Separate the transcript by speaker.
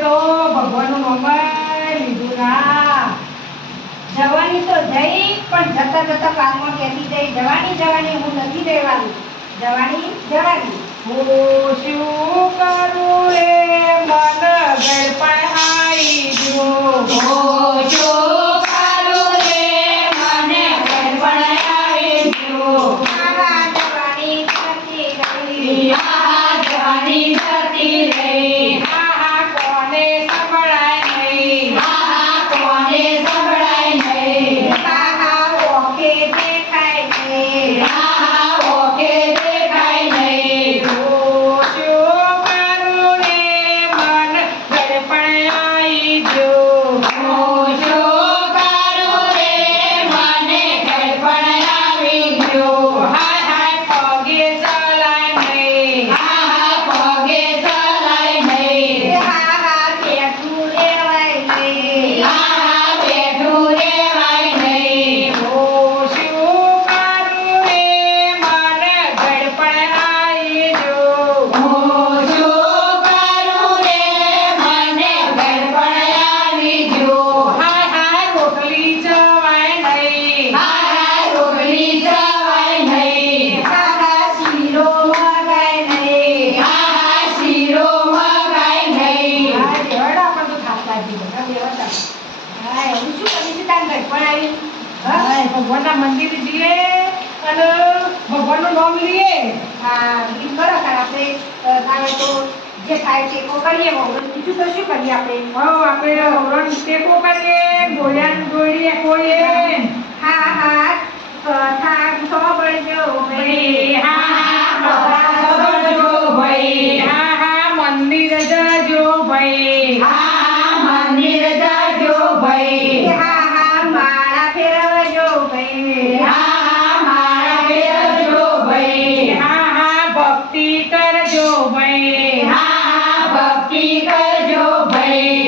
Speaker 1: અમાય લીધું ના.
Speaker 2: જવાની તો જઈ, પણ જતા જતા કાલમાં કહેતી જઈ. જવાની જવાની, હું નથી રહેવાની જવાની જવાની.
Speaker 1: હું શું કરું રે મન ગળપણ આઈ ગયો.
Speaker 2: તારા ઘડપણ આવી?
Speaker 1: ભગવાનના મંદિરે જઈએ અને ભગવાનનું નામ લઈએ
Speaker 2: હા, એ કરો તાર આપણે, તારે તો જે થાય છે કરીએ. બીજું તો શું કરીએ આપણે
Speaker 1: હા આપણે હવરણ ટેકો કરીએ કરજો ભાઈ. રે હા ભક્તિ કરજો ભાઈ.